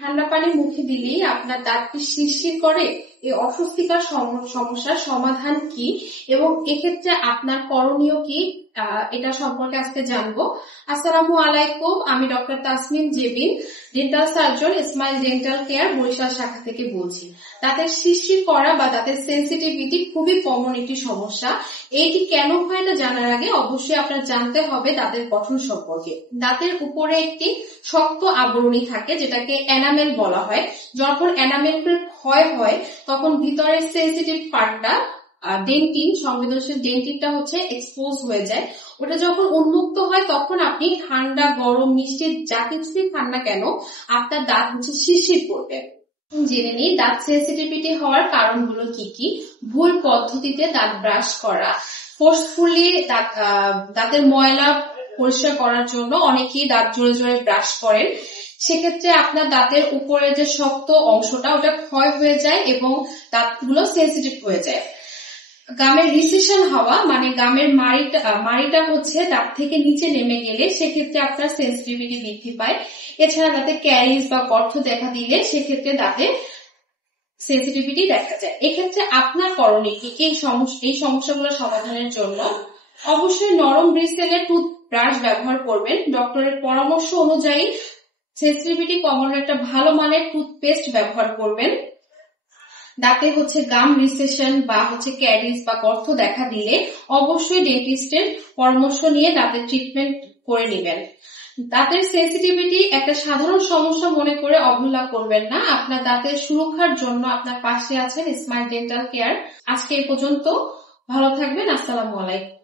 ঠান্ডা পানি মুখে দিলেই আপনার দাঁত কি শিরশির করে? এই অস্বস্তিকর সমস্যার সমাধান কি এবং এক্ষেত্রে আপনার করণীয় কি, এটা সম্পর্কে আজকে জানবো। আসসালামু আলাইকুম, আমি doctor Tasmin Jebin, dental surgeon, smile dental care Barishal শাখা থেকে বলছি। দাঁতের শিরশির করা বা দাঁতের সেন্সিটিভিটি খুবই কমন একটি সমস্যা। এইটি কেন হয় না জানার আগে অবশ্যই আপনার জানতে হবে দাঁতের গঠন সম্পর্কে। দাঁতের উপরে একটি শক্ত আবরণী থাকে যেটাকে এনামেল বলা হয়। যখন এনামেলের ক্ষয় হয় তখন ভিতরের সেন্সিটিভ পার্টটা, ডেন্টিন, সংবেদনশীল ডেন্টিনটা এক্সপোজ হয়ে যায়। ওটা যখন উন্মুক্ত হয় তখন আপনি ঠান্ডা, গরম, মিষ্টি যা কিছুই খান না কেন আপনার দাঁত শিরশির করবে। জেনে নিই দাঁত সেন্সিটিভিটি হওয়ার কারণগুলো কি কি। ভুল পদ্ধতিতে দাঁত ব্রাশ করা, ফোর্সফুলি দাঁতের ময়লা পরিষ্কার করার জন্য অনেকেই দাঁত জোরে জোরে ব্রাশ করেন, সেক্ষেত্রে আপনার দাঁতের উপরে যে শক্ত অংশটা ওটা ক্ষয় হয়ে যায় এবং দাঁতগুলো সেন্সিটিভ হয়ে যায়। গামের রিসেশন হওয়া, মানে গামের মাড়িটা দাঁত থেকে নিচে নেমে গেলে সেক্ষেত্রে আপনার সেন্সিটিভিটি বৃদ্ধি পায়। এছাড়া দাঁতে ক্যারিজ বা গর্ত দেখা দিলে সেক্ষেত্রে দাঁতে সেন্সিটিভিটি দেখা যায়। এক্ষেত্রে আপনার করণীয় কি এই সমস্যাগুলো সমাধানের জন্য? অবশ্যই নরম ব্রিসেলের টুথব্রাশ ব্যবহার করবেন। ডক্টরের পরামর্শ অনুযায়ী সেন্সিটিভিটি কমানোর একটা ভালো মানের টুথপেস্ট ব্যবহার করবেন। দাঁতে গাম রিসেশন বা ক্যারিজ বা গর্ত দেখা দিলে অবশ্যই ডেন্টিস্টের পরামর্শ নিয়ে দাঁতের ট্রিটমেন্ট করে নেবেন। দাঁতের সেন্সিটিভিটি একটা সাধারণ সমস্যা মনে করে অবহেলা করবেন না। আপনার দাঁতের সুরক্ষার জন্য আপনার পাশে আছেন স্মাইল ডেন্টাল কেয়ার। আজকে এই পর্যন্ত, ভালো থাকবেন। আসসালামু আলাইকুম।